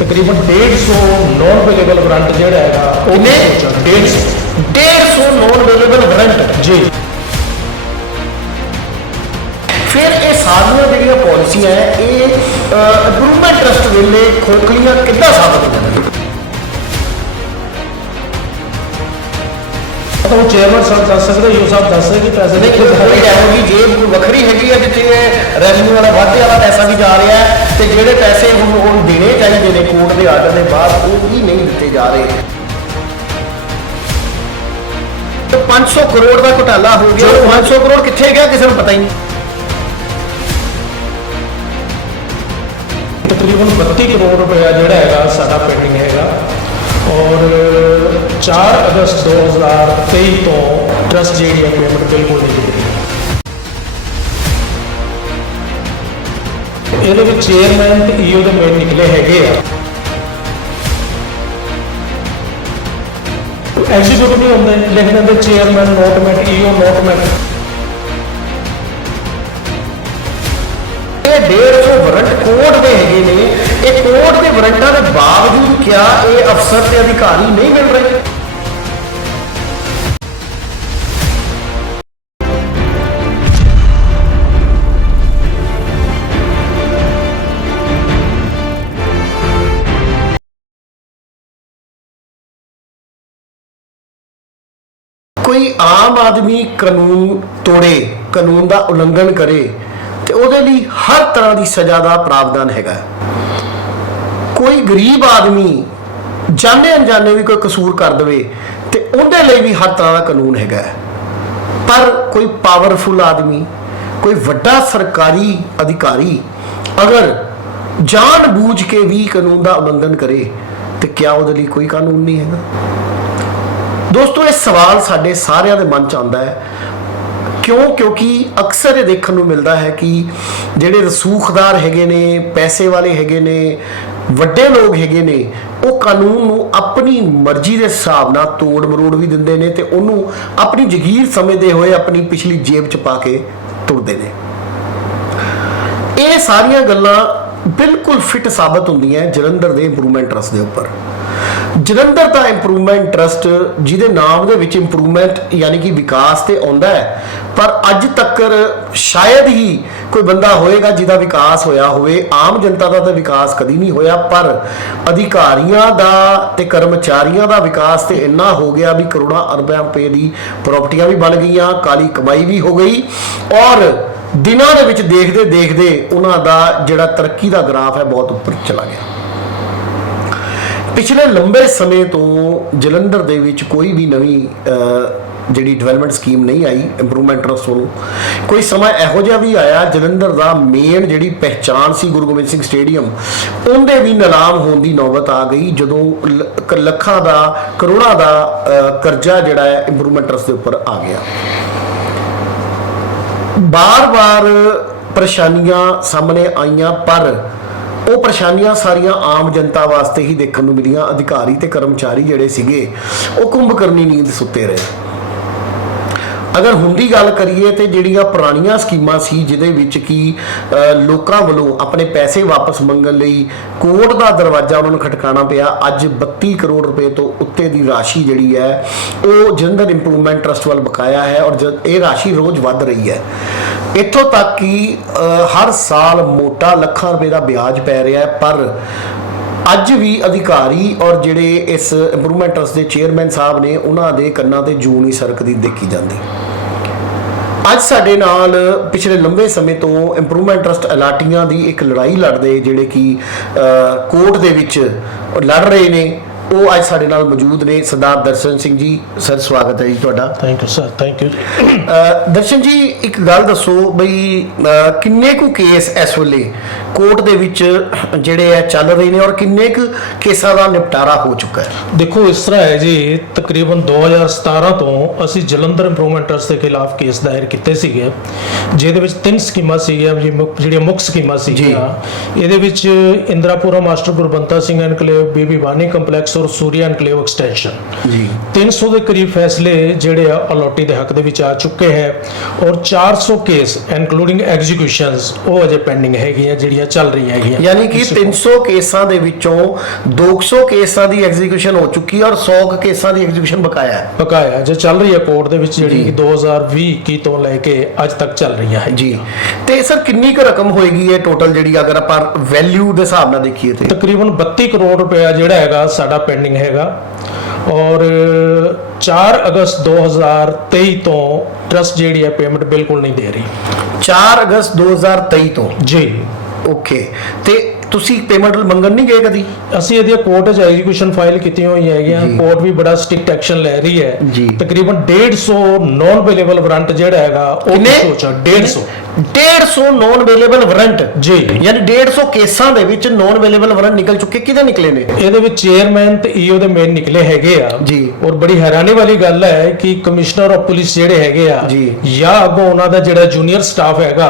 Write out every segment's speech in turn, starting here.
ਤਕਰੀਬਨ 150 non available grant ਜਿਹੜਾ ਹੈਗਾ ਉਹ ਕਿੰਨੇ? 150 150 ਨੋਨ ਅਵੇਲੇਬਲ ਵਾਰੰਟ ਜੀ। ਫਿਰ ਇਹ ਸਾਰੀਆਂ ਜਿਹੜੀਆਂ ਪਾਲਿਸੀਆਂ ਹੈ ਇਹ ਇੰਪਰੂਵਮੈਂਟ ਟਰਸਟ ਵੇਲੇ ਖੋਖਲੀਆਂ ਕਿੱਦਾਂ ਸਾਬਤ ਹੋ ਜਾਂਦੀਆਂ ਤਾਂ ਉਹ ਚੇਅਰਮੈਨ ਸਾਹਿਬ ਦੱਸ ਸਕਦੇ ਯੋ ਸਾਹਿਬ ਦੱਸ ਸਕਦੇ ਕਿ ਪੈਸੇ ਨਹੀਂ ਕੋਈ ਕੋਈ ਇਹੋ ਜੇਬ ਕੋਈ ਵੱਖਰੀ ਹੈਗੀ ਹੈ ਜਿੱਥੇ ਰੈਵਨਿਊ ਵਾਲਾ ਵਾਧੇ ਵਾਲਾ ਪੈਸਾ ਵੀ ਜਾ ਰਿਹਾ ਤੇ ਜਿਹੜੇ ਪੈਸੇ ਹੁਣ ਹੁਣ ਦੇਣੇ ਚਾਹੀਦੇ ਨੇ ਕੋਰਟ ਦੇ ਆਰਡਰ ਦੇ ਬਾਅਦ ਉਹ ਵੀ ਨਹੀਂ ਦਿੱਤੇ ਜਾ ਰਹੇ। ਤੇ 500 ਕਰੋੜ ਦਾ ਘੁਟਾਲਾ ਹੋ ਗਿਆ। ਉਹ 500 ਕਰੋੜ ਕਿੱਥੇ ਗਿਆ ਕਿਸੇ ਨੂੰ ਪਤਾ ਹੀ ਨਹੀਂ। ਤਕਰੀਬਨ 32 ਕਰੋੜ ਰੁਪਇਆ ਜਿਹੜਾ ਹੈਗਾ ਸਾਡਾ ਪੈਂਡਿੰਗ ਹੈਗਾ। ਔਰ 4 ਅਗਸਤ 2023 ਤੋਂ ਟਰਸਟ ਜਿਹੜੀ ਹੈ ਪੇਮੈਂਟ ਬਿਲਕੁਲ ਨਹੀਂ ਕੀਤੀ ਇਹਦੇ ਵਿੱਚ ਚੇਅਰਮੈਨ ਤੇ ਈਓ ਦੇ ਮੇਨ ਨਿਕਲੇ ਹੈਗੇ ਆ। ਐਗਜ਼ੀਕਿਊਟਿਵ ਨਹੀਂ ਹੁੰਦੇ, ਲਿਖ ਦਿੰਦੇ ਚੇਅਰਮੈਨ ਨੋਟਮੈਂਟ ਈਓ ਨੋਟਮੈਂਟ ਇਹ 150 ਵਾਰੰਟ ਕੋਰਟ ਦੇ ਹੈਗੇ ਨੇ। ਇਹ ਕੋਰਟ ਦੇ ਵਾਰੰਟਾਂ ਦੇ ਬਾਵਜੂਦ ਕਿਆ ਇਹ ਅਫਸਰ ਤੇ ਅਧਿਕਾਰੀ ਨਹੀਂ ਮਿਲ ਰਹੇ। ਕੋਈ ਆਮ ਆਦਮੀ ਕਾਨੂੰਨ ਤੋੜੇ, ਕਾਨੂੰਨ ਦਾ ਉਲੰਘਣ ਕਰੇ ਤੇ ਉਹਦੇ ਲਈ ਹਰ ਤਰ੍ਹਾਂ ਦੀ ਸਜ਼ਾ ਦਾ ਪ੍ਰਾਵਧਾਨ ਹੈਗਾ। ਕੋਈ ਗਰੀਬ ਆਦਮੀ ਜਾਣੇ ਅਣਜਾਣੇ ਵੀ ਕੋਈ ਕਸੂਰ ਕਰ ਦਵੇ ਤੇ ਉਹਦੇ ਲਈ ਵੀ ਹਰ ਤਰ੍ਹਾਂ ਦਾ ਕਾਨੂੰਨ ਹੈਗਾ ਪਰ ਕੋਈ ਪਾਵਰਫੁਲ ਆਦਮੀ, ਕੋਈ ਵੱਡਾ ਸਰਕਾਰੀ ਅਧਿਕਾਰੀ ਅਗਰ ਜਾਣ ਬੂਝ ਕੇ ਵੀ ਕਾਨੂੰਨ ਦਾ ਉਲੰਘਣ ਕਰੇ ਤੇ ਕਿਆ ਉਹਦੇ ਲਈ ਕੋਈ ਕਾਨੂੰਨ ਨਹੀਂ ਹੈਗਾ? ਦੋਸਤੋ, ਇਹ ਸਵਾਲ ਸਾਡੇ ਸਾਰਿਆਂ ਦੇ ਮਨ ਚ ਆਉਂਦਾ ਹੈ। ਕਿਉਂ? ਕਿਉਂਕਿ ਅਕਸਰ ਇਹ ਦੇਖਣ ਨੂੰ ਮਿਲਦਾ ਹੈ ਕਿ ਜਿਹੜੇ ਰਸੂਖਦਾਰ ਹੈਗੇ ਨੇ, ਪੈਸੇ ਵਾਲੇ ਹੈਗੇ ਨੇ, ਵੱਡੇ ਲੋਕ ਹੈਗੇ ਨੇ, ਉਹ ਕਾਨੂੰਨ ਨੂੰ ਆਪਣੀ ਮਰਜ਼ੀ ਦੇ ਹਿਸਾਬ ਨਾਲ ਤੋੜ ਮਰੋੜ ਵੀ ਦਿੰਦੇ ਨੇ ਤੇ ਉਹਨੂੰ ਆਪਣੀ ਜ਼ਗੀਰ ਸਮਝਦੇ ਹੋਏ ਆਪਣੀ ਪਿਛਲੀ ਜੇਬ ਚ ਪਾ ਕੇ ਤੁਰਦੇ ਨੇ। ਇਹ ਸਾਰੀਆਂ ਗੱਲਾਂ ਬਿਲਕੁਲ ਫਿੱਟ ਸਾਬਤ ਹੁੰਦੀਆਂ ਜਲੰਧਰ ਦੇ ਇੰਪਰੂਵਮੈਂਟ ਟਰਸਟ ਦੇ ਉੱਪਰ। ਜਲੰਧਰ ਦਾ ਇੰਪਰੂਵਮੈਂਟ ਟਰਸਟ ਜਿਹਦੇ ਨਾਮ ਦੇ ਵਿੱਚ ਇੰਪਰੂਵਮੈਂਟ ਯਾਨੀ ਕਿ ਵਿਕਾਸ ਤੇ ਆਉਂਦਾ ਹੈ। ਪਰ ਅੱਜ ਤੱਕ ਸ਼ਾਇਦ ਹੀ ਕੋਈ ਬੰਦਾ ਹੋਏਗਾ ਜਿਹਦਾ ਵਿਕਾਸ ਹੋਇਆ ਹੋਵੇ। ਆਮ ਜਨਤਾ ਦਾ ਤਾਂ ਵਿਕਾਸ ਕਦੀ ਨਹੀਂ ਹੋਇਆ, ਪਰ ਅਧਿਕਾਰੀਆਂ ਦਾ ਤੇ ਕਰਮਚਾਰੀਆਂ ਦਾ ਵਿਕਾਸ ਤੇ ਇੰਨਾ ਹੋ ਗਿਆ ਵੀ ਕਰੋੜਾਂ ਅਰਬਾਂ ਰੁਪਏ ਦੀ ਪ੍ਰਾਪਰਟੀਆਂ ਵੀ ਬਣ ਗਈਆਂ, ਕਾਲੀ ਕਮਾਈ ਵੀ ਹੋ ਗਈ ਔਰ ਦਿਨਾਂ ਦੇ ਵਿੱਚ ਦੇਖਦੇ ਦੇਖਦੇ ਉਹਨਾਂ ਦਾ ਜਿਹੜਾ ਤਰੱਕੀ ਦਾ ਗ੍ਰਾਫ ਹੈ ਬਹੁਤ ਉੱਪਰ ਚਲਾ ਗਿਆ। ਪਿਛਲੇ ਲੰਬੇ ਸਮੇਂ ਤੋਂ ਜਲੰਧਰ ਦੇ ਵਿੱਚ ਕੋਈ ਵੀ ਨਵੀਂ ਜਿਹੜੀ ਡਿਵੈਲਪਮੈਂਟ ਸਕੀਮ ਨਹੀਂ ਆਈ ਇੰਪਰੂਵਮੈਂਟ ਟਰਸਟ ਵੱਲੋਂ, ਕੋਈ ਸਮਾਂ ਇਹੋ ਜਿਹਾ ਵੀ ਆਇਆ ਜਲੰਧਰ ਦਾ ਮੇਨ ਜਿਹੜੀ ਪਹਿਚਾਨ ਸੀ ਗੁਰੂ ਗੋਬਿੰਦ ਸਿੰਘ ਸਟੇਡੀਅਮ, ਉਹਦੇ ਵੀ ਨਿਲਾਮ ਹੋਣ ਦੀ ਨੌਬਤ ਆ ਗਈ ਜਦੋਂ ਲੱਖਾਂ ਦਾ, ਕਰੋੜਾਂ ਦਾ ਕਰਜ਼ਾ ਜਿਹੜਾ ਹੈ ਇੰਪਰੂਵਮੈਂਟ ਟਰਸਟ ਦੇ ਉੱਪਰ ਆ ਗਿਆ। ਬਾਰ-ਬਾਰ ਪਰੇਸ਼ਾਨੀਆਂ ਸਾਹਮਣੇ ਆਈਆਂ, ਪਰ ਉਹ ਪਰੇਸ਼ਾਨੀਆਂ ਸਾਰੀਆਂ ਆਮ ਜਨਤਾ ਵਾਸਤੇ ਹੀ ਦੇਖਣ ਨੂੰ ਮਿਲੀਆਂ। ਅਧਿਕਾਰੀ ਤੇ ਕਰਮਚਾਰੀ ਜਿਹੜੇ ਸੀਗੇ, ਉਹ ਕੁੰਭਕਰਨੀ ਨੀਂਦ ਸੁੱਤੇ ਰਹੇ। ਅਗਰ ਹੁਣ ਦੀ ਗੱਲ ਕਰੀਏ ਤੇ ਜਿਹੜੀਆਂ ਪੁਰਾਣੀਆਂ ਸਕੀਮਾਂ ਸੀ, ਜਿਹਦੇ ਵਿੱਚ ਕੀ ਲੋਕਾਂ ਵੱਲੋਂ ਆਪਣੇ ਪੈਸੇ ਵਾਪਸ ਮੰਗਣ ਲਈ ਕੋਰਟ ਦਾ ਦਰਵਾਜ਼ਾ ਉਹਨਾਂ ਨੂੰ ਖਟਕਾਣਾ ਪਿਆ, ਅੱਜ 32 ਕਰੋੜ ਰੁਪਏ ਤੋਂ ਉੱਤੇ ਦੀ ਰਾਸ਼ੀ ਜਿਹੜੀ ਹੈ, ਉਹ ਜਲੰਧਰ ਇੰਪਰੂਵਮੈਂਟ ਟਰਸਟ ਵੱਲ ਬਕਾਇਆ ਹੈ ਔਰ ਇਹ ਰਾਸ਼ੀ ਰੋਜ਼ ਵੱਧ ਰਹੀ ਹੈ। ਇੱਥੋਂ ਤੱਕ ਕਿ ਹਰ ਸਾਲ ਮੋਟਾ ਲੱਖਾਂ ਰੁਪਏ ਦਾ ਵਿਆਜ ਪੈ ਰਿਹਾ ਹੈ, ਪਰ ਅੱਜ ਵੀ ਅਧਿਕਾਰੀ ਔਰ ਜਿਹੜੇ ਇਸ ਇੰਪਰੂਵਮੈਂਟ ਟਰਸਟ ਦੇ ਚੇਅਰਮੈਨ ਸਾਹਿਬ ਨੇ, ਉਹਨਾਂ ਦੇ ਕੰਨਾਂ ਤੇ ਜੂੰ ਨਹੀਂ ਸਰਕਦੀ, ਦੇਖੀ ਜਾਂਦੀ। ਅੱਜ ਸਾਡੇ ਨਾਲ ਪਿਛਲੇ ਲੰਬੇ ਸਮੇਂ ਤੋਂ ਇੰਪਰੂਵਮੈਂਟ ਟਰਸਟ ਅਲਾਟੀਆਂ ਦੀ ਇੱਕ ਲੜਾਈ ਲੜਦੇ, ਜਿਹੜੇ ਕਿ ਕੋਰਟ ਦੇ ਵਿੱਚ ਲੜ ਰਹੇ ਨੇ ਉਹ ਅੱਜ ਸਾਡੇ ਨਾਲ ਮੌਜੂਦ ਨੇ ਸਰਦਾਰ ਦਰਸ਼ਨ ਸਿੰਘ ਜੀ। ਸਰ ਸਵਾਗਤ ਹੈ ਜੀ ਤੁਹਾਡਾ। Thank you sir thank you Darshan ji ਇੱਕ ਗੱਲ ਦੱਸੋ ਬਈ ਕਿੰਨੇ ਕੁ ਕੇਸ ਇਸ ਵੇਲੇ ਕੋਰਟ ਦੇ ਵਿੱਚ ਜਿਹੜੇ ਆ ਚੱਲ ਰਹੇ ਨੇ ਔਰ ਕਿੰਨੇ ਕੁ ਕੇਸਾਂ ਦਾ ਨਿਪਟਾਰਾ ਹੋ ਚੁੱਕਾ ਹੈ? ਦੇਖੋ ਇਸ ਤਰ੍ਹਾਂ ਹੈ ਜੀ ਤਕਰੀਬਨ 2017 ਤੋਂ ਅਸੀਂ ਜਲੰਧਰ ਇੰਪਰੂਵਮੈਂਟ ਟਰਸਟ ਦੇ ਖਿਲਾਫ ਕੇਸ ਦਾਇਰ ਕੀਤੇ ਸੀਗੇ ਜਿਹਦੇ ਵਿੱਚ ਤਿੰਨ ਸਕੀਮਾਂ ਸੀਗੀਆਂ ਜਿਹੜੀਆਂ ਮੁੱਖ ਸਕੀਮਾਂ ਸੀਗੀਆਂ। ਇਹਦੇ ਵਿੱਚ Indrapura master Gurbanta Singh enclave Bibi Bani complex ਔਰ ਸੂਰਿਆ ਐਨਕਲੇਵ ਐਕਸਟੈਂਸ਼ਨ ਜੀ। 300 ਦੇ ਕਰੀਬ ਫੈਸਲੇ ਜਿਹੜੇ ਆ ਅਲੋਟੀ ਦੇ ਹੱਕ ਦੇ ਵਿੱਚ ਆ ਚੁੱਕੇ ਹੈ ਔਰ 400 ਕੇਸ ਇਨਕਲੂਡਿੰਗ ਐਗਜ਼ੀਕਿਊਸ਼ਨਸ ਉਹ ਅਜੇ ਪੈਂਡਿੰਗ ਹੈਗੀਆਂ ਜਿਹੜੀਆਂ ਚੱਲ ਰਹੀਆਂ ਹੈਗੀਆਂ। ਯਾਨੀ ਕਿ 300 ਕੇਸਾਂ ਦੇ ਵਿੱਚੋਂ 200 ਕੇਸਾਂ ਦੀ ਐਗਜ਼ੀਕਿਊਸ਼ਨ ਹੋ ਚੁੱਕੀ ਔਰ 100 ਕੁ ਕੇਸਾਂ ਦੀ ਐਗਜ਼ੀਕਿਊਸ਼ਨ ਬਕਾਇਆ ਹੈ। ਬਕਾਇਆ ਜੇ ਚੱਲ ਰਹੀ ਹੈ ਕੋਰਟ ਦੇ ਵਿੱਚ ਜਿਹੜੀ। ਕਿ 2020 21 ਤੋਂ ਲੈ ਕੇ ਅੱਜ ਤੱਕ ਚੱਲ ਰਹੀਆਂ ਹੈ ਜੀ ਤੇ ਸਰ ਕਿੰਨੀ ਕੁ ਰਕਮ ਹੋਏਗੀ ਇਹ ਟੋਟਲ ਜਿਹੜੀ ਅਗਰ ਆਪਾਂ ਵੈਲਿਊ ਦੇ ਹਿਸਾਬ ਨਾਲ ਦੇਖੀਏ ਤੇ? ਤਕਰੀਬਨ 32 ਕਰੋੜ ਰੁਪਇਆ ਜਿਹੜਾ ਹੈਗਾ ਸਾਡਾ ਪੈਂਡਿੰਗ ਹੈਗਾ। ਔਰ 4 ਅਗਸਤ 2023 ਤੋਂ ਟਰਸਟ ਜਿਹੜੀ ਹੈ ਪੇਮੈਂਟ ਬਿਲਕੁਲ ਨਹੀਂ ਦੇ ਰਹੀ। 4 ਅਗਸਤ 2023 ਤੋਂ? ਜੀ। ਓਕੇ ਤੇ ਤੁਸੀਂ ਪੇਮੈਂਟ ਮੰਗਣ ਨਹੀਂ ਗਏ ਕਦੀ ਅਸੀਂ ਇਹਦੀ ਕੋਰਟ 'ਚ ਐਗਜ਼ੀਕਿਊਸ਼ਨ ਫਾਈਲ ਕੀਤੀਆਂ ਹੋਈਆਂ ਹੈਗੀਆਂ ਜੀ। ਕੋਰਟ ਵੀ ਬੜਾ ਸਟ੍ਰਿਕਟ ਐਕਸ਼ਨ ਲੈ ਰਹੀ ਹੈ। ਤਕਰੀਬਨ 150 ਨਾਨ ਅਵੇਲੇਬਲ ਵਾਰੰਟ ਜਿਹੜਾ ਹੈਗਾ ਉਹ? ਸੋਚਾ 150 150 ਨੋਨ ਅਵੇਲੇਬਲ ਵਾਰੰਟ ਜੀ ਯਾਨੀ 150 ਕੇਸਾਂ ਦੇ ਵਿੱਚ ਨੋਨ ਅਵੇਲੇਬਲ ਵਾਰੰਟ ਨਿਕਲ ਚੁੱਕੇ ਕਿਹਦੇ ਨਿਕਲੇ ਨੇ ਇਹਦੇ ਵਿੱਚ ਚੇਅਰਮੈਨ ਤੇ ਈਓ ਦੇ ਮੇਨ ਨਿਕਲੇ ਹੈਗੇ ਆ ਜੀ। ਔਰ ਬੜੀ ਹੈਰਾਨੀ ਵਾਲੀ ਗੱਲ ਹੈ ਕਿ ਕਮਿਸ਼ਨਰ ਆਫ ਪੁਲਿਸ ਜਿਹੜੇ ਹੈਗੇ ਆ ਜੀ। ਅੱਗੋਂ ਉਹਨਾਂ ਦਾ ਜਿਹੜਾ ਜੂਨੀਅਰ ਸਟਾਫ ਹੈਗਾ।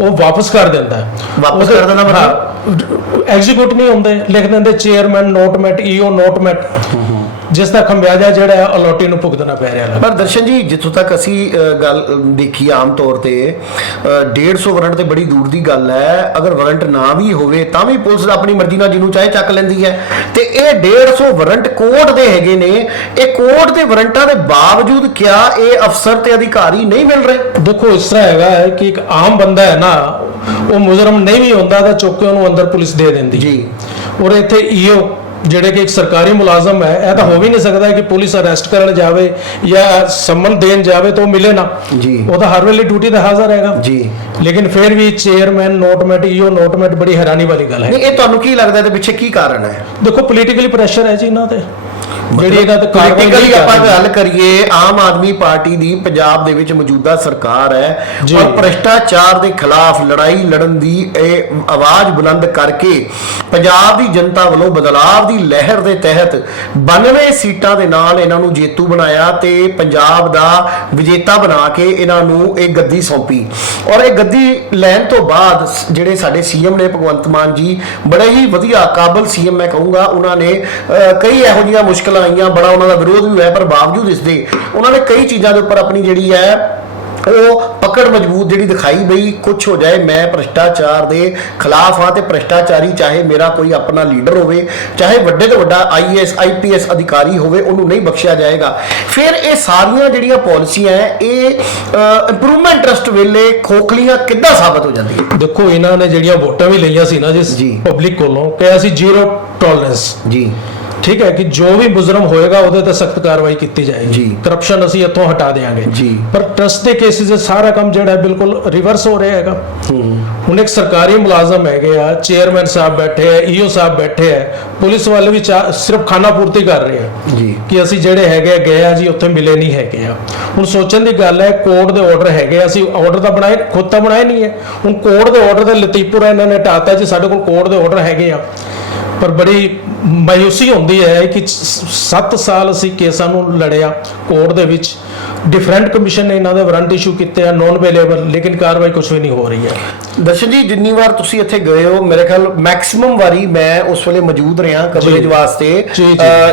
ਉਹ ਵਾਪਸ ਕਰ ਦਿੰਦਾ। ਵਾਪਸ ਕਰ ਦੇਣਾ ਮਤਲਬ? ਹਾਂ, ਐਗਜ਼ੀਕਿਊਟ ਨਹੀਂ ਹੁੰਦੇ ਲਿਖ ਦਿੰਦੇ ਚੇਅਰਮੈਨ ਨੋਟਮੈਟ ਈਓ ਨੋਟਮੈਟ ਜਿਸ ਦਾ ਖਮਿਆਜਾ ਜਿਹੜਾ ਹੈ ਅਲੋਟੀ ਨੂੰ ਭੁਗਤਣਾ ਪੈ ਰਿਹਾ ਹੈ। ਪਰ ਦਰਸ਼ਨ ਜੀ ਜਿੱਥੋਂ ਤੱਕ ਅਸੀਂ ਗੱਲ ਦੇਖੀ ਆਮ ਤੌਰ ਤੇ ਅ, 150 ਵਾਰੰਟ ਤੇ ਬੜੀ ਦੂਰ ਦੀ ਗੱਲ ਹੈ। ਅਗਰ ਵਾਰੰਟ ਨਾ ਵੀ ਹੋਵੇ ਤਾਂ ਵੀ ਪੁਲਿਸ ਆਪਣੀ ਮਰਜ਼ੀ ਨਾਲ ਜਿਹਨੂੰ ਚਾਹੇ ਚੱਕ ਲੈਂਦੀ ਹੈ। ਤੇ ਇਹ 150 ਵਾਰੰਟ ਕੋਰਟ ਦੇ ਹੈਗੇ ਨੇ। ਇਹ ਕੋਰਟ ਦੇ ਵਾਰੰਟਾਂ ਦੇ ਬਾਵਜੂਦ ਕਿਆ ਇਹ ਅਫਸਰ ਤੇ ਅਧਿਕਾਰੀ ਨਹੀਂ ਮਿਲ ਰਹੇ? ਦੇਖੋ ਇਸ ਤਰ੍ਹਾਂ ਹੈਗਾ ਹੈ ਕਿ ਇੱਕ ਆਮ ਬੰਦਾ ਹੈ ਨਾ ਉਹ ਮੁਜਰਮ ਨਹੀਂ ਵੀ ਹੁੰਦਾ ਤਾਂ ਚੁੱਕ ਕੇ ਉਹਨੂੰ ਅੰਦਰ ਪੁਲਿਸ ਦੇ ਦਿੰਦੀ। ਜੀ। ਔਰ ਇੱਥੇ ਈਓ ਜਿਹੜੇ ਕਿ ਇੱਕ ਸਰਕਾਰੀ ਮੁਲਾਜ਼ਮ ਹੈ ਇਹ ਤਾਂ ਹੋ ਵੀ ਨਹੀਂ ਸਕਦਾ ਕਿ ਪੁਲਿਸ ਅਰੈਸਟ ਕਰਨ ਜਾਵੇ ਜਾਂ ਸੰਮਨ ਦੇਣ ਜਾਵੇ ਤਾਂ ਉਹ ਮਿਲੇ ਨਾ। ਜੀ। ਉਹ ਤਾਂ ਹਰ ਵੇਲੇ ਡਿਊਟੀ ਤੇ ਹਾਜ਼ਰ ਹੈਗਾ। ਜੀ। ਲੇਕਿਨ ਫਿਰ ਵੀ ਚੇਅਰਮੈਨ ਨੋਟਮੈਟ ਈਓ ਨੋਟਮੈਟ ਬੜੀ ਹੈਰਾਨੀ ਵਾਲੀ ਗੱਲ ਹੈ। ਨਹੀਂ ਇਹ ਤੁਹਾਨੂੰ ਕੀ ਲੱਗਦਾ ਇਹਦੇ ਪਿੱਛੇ ਕੀ ਕਾਰਨ ਹੈ? ਦੇਖੋ ਪੋਲੀਟੀਕਲੀ ਪ੍ਰੈਸ਼ਰ ਹੈ ਜੀ ਇਹਨਾਂ ਤੇ। ਜਿਹੜੀ ਇਹਨਾਂ ਤੇ ਪੋਲੀਟੀਕਲੀ ਆਪਾਂ। ਗੱਲ ਕਰੀਏ ਆਮ ਆਦਮੀ ਪਾਰਟੀ ਦੀ ਪੰਜਾਬ ਦੇ ਵਿੱਚ ਮੌਜੂਦਾ ਸਰਕਾਰ ਹੈ। ਔਰ ਭ੍ਰਿਸ਼ਟਾਚਾਰ ਦੇ ਖਿਲਾਫ ਲੜਾਈ ਲੜਨ ਦੀ ਇਹ ਆਵਾਜ਼ ਬੁਲੰਦ ਕਰਕੇ ਪੰਜਾਬ ਦੀ ਜਨਤਾ ਵੱਲੋਂ ਬਦਲਾਵ ਦੀ ਲਹਿਰ ਦੇ ਤਹਿਤ 92 ਸੀਟਾਂ ਦੇ ਨਾਲ ਇਹਨਾਂ ਨੂੰ ਜੇਤੂ ਬਣਾਇਆ ਤੇ ਪੰਜਾਬ ਦਾ ਵਿਜੇਤਾ ਬਣਾ ਕੇ ਇਹਨਾਂ ਨੂੰ ਇਹ ਗੱਦੀ ਸੌਂਪੀ ਔਰ ਇਹ ਗੱਦੀ ਲੈਣ ਤੋਂ ਬਾਅਦ ਜਿਹੜੇ ਸਾਡੇ ਸੀਐਮ ਨੇ ਭਗਵੰਤ ਮਾਨ ਜੀ ਬੜੇ ਹੀ ਵਧੀਆ ਕਾਬਲ ਸੀਐਮ ਮੈਂ ਕਹੂੰਗਾ ਉਹਨਾਂ ਨੇ ਕਈ ਇਹੋ ਜਿਹੀਆਂ ਮੁਸ਼ਕਲਾਂ ਆਈਆਂ ਬੜਾ ਉਹਨਾਂ ਦਾ ਵਿਰੋਧ ਵੀ ਹੋਇਆ ਪਰ ਬਾਵਜੂਦ ਇਸ ਦੇ ਉਹਨਾਂ ਨੇ ਕਈ ਚੀਜ਼ਾਂ ਦੇ ਉੱਪਰ ਆਪਣੀ ਜਿਹੜੀ ਹੈ ਉਹ ਪਕੜ ਮਜ਼ਬੂਤ ਜਿਹੜੀ ਦਿਖਾਈ ਬਈ ਕੁਝ ਹੋ ਜਾਏ ਮੈਂ ਭ੍ਰਿਸ਼ਟਾਚਾਰ ਦੇ ਖਿਲਾਫ ਹਾਂ ਤੇ ਭ੍ਰਿਸ਼ਟਾਚਾਰੀ ਚਾਹੇ ਮੇਰਾ ਕੋਈ ਆਪਣਾ ਲੀਡਰ ਹੋਵੇ ਚਾਹੇ ਵੱਡੇ ਤੋਂ ਵੱਡਾ ਆਈਏਐਸ ਆਈਪੀਐਸ ਅਧਿਕਾਰੀ ਹੋਵੇ ਉਹਨੂੰ ਨਹੀਂ ਬਖਸ਼ਿਆ ਜਾਏਗਾ। ਫਿਰ ਇਹ ਸਾਰੀਆਂ ਜਿਹੜੀਆਂ ਪਾਲਿਸੀਆਂ ਹੈ ਇਹ ਇੰਪਰੂਵਮੈਂਟ ਟਰਸਟ ਵੇਲੇ ਖੋਖਲੀਆਂ ਕਿੱਦਾਂ ਸਾਬਤ ਹੋ ਜਾਂਦੀਆਂ? ਦੇਖੋ ਇਹਨਾਂ ਨੇ ਜਿਹੜੀਆਂ ਵੋਟਾਂ ਵੀ ਲਈਆਂ ਸੀ ਨਾ ਜਿਸ। ਪਬਲਿਕ ਕੋਲੋਂ ਕਿਹਾ ਸੀ ਜ਼ੀਰੋ ਟੋਲਰੈਂਸ ਜੀ। ਠੀਕ ਹੈ ਕਿ ਜੋ ਵੀ ਮੁਜਰਮ ਹੋਏਗਾ ਉਹਦੇ ਤੇ ਸਖਤ ਕਾਰਵਾਈ ਕੀਤੀ ਜਾਏਗੀ। ਕਰਪਸ਼ਨ ਅਸੀਂ ਇੱਥੋਂ ਹਟਾ ਦੇਵਾਂਗੇ ਜੀ। ਪਰ ਟਰਸਟ ਦੇ ਕੇਸਿਸ 'ਚ ਸਾਰਾ ਕੰਮ ਜਿਹੜਾ ਬਿਲਕੁਲ ਰਿਵਰਸ ਹੋ ਰਿਹਾ ਹੈਗਾ। ਹੁਣ ਇੱਕ ਸਰਕਾਰੀ ਮੁਲਾਜ਼ਮ ਹੈਗੇ ਆ ਚੇਅਰਮੈਨ ਸਾਹਿਬ ਬੈਠੇ ਆ ਈਓ ਸਾਹਿਬ ਬੈਠੇ ਆ ਪੁਲਿਸ ਵਾਲੇ ਵੀ ਸਿਰਫ ਖਾਨਾ ਪੂਰਤੀ ਕਰ ਰਹੇ ਆ ਜੀ। ਕਿ ਅਸੀਂ ਜਿਹੜੇ ਹੈਗੇ ਆ, ਗਏ ਆ ਜੀ ਉੱਥੇ ਮਿਲੇ ਨਹੀਂ ਹੈਗੇ ਆ। ਹੁਣ ਸੋਚਣ ਦੀ ਗੱਲ ਹੈ ਕੋਰਟ ਦੇ ਆਰਡਰ ਹੈਗੇ ਅਸੀਂ ਆਰਡਰ ਤਾਂ ਬਣਾਏ ਖੁਦ ਤਾਂ ਬਣਾਏ ਨਹੀਂ ਹੈ। ਹੁਣ ਕੋਰਟ ਦੇ ਆਰਡਰ ਦੇ ਲਤੀਪੁਰ ਇਹਨਾਂ ਨੇ ਟਾਤਾ ਜੀ ਸਾਡੇ ਕੋਲ ਕੋਰਟ ਦੇ ਆਰਡਰ ਹੈਗੇ ਆ। ਪਰ ਬੜੀ ਮਾਯੂਸੀ ਹੁੰਦੀ ਹੈ ਕਿ 7 ਸਾਲ ਅਸੀਂ ਕੇਸਾਂ ਨੂੰ ਲੜਿਆ ਕੋਰਟ ਦੇ ਵਿੱਚ। ਡਿਫਰੈਂਟ ਕਮਿਸ਼ਨ ਨੇ ਇਹਨਾਂ ਦੇ ਵਾਰੰਟ ਇਸ਼ੂ ਕੀਤੇ ਆ ਨੋਨ ਅਵੇਲੇਬਲ ਲੇਕਿਨ ਕਾਰਵਾਈ ਕੁਝ ਵੀ ਨਹੀਂ ਹੋ ਰਹੀ ਹੈ। ਦਰਸ਼ਨ ਜੀ ਜਿੰਨੀ ਵਾਰ ਤੁਸੀਂ ਇੱਥੇ ਗਏ ਹੋ ਮੇਰੇ ਖਿਆਲ ਮੈਕਸਿਮਮ ਵਾਰੀ ਮੈਂ ਉਸ ਵੇਲੇ ਮੌਜੂਦ ਰਿਹਾ ਕਵਰੇਜ। ਵਾਸਤੇ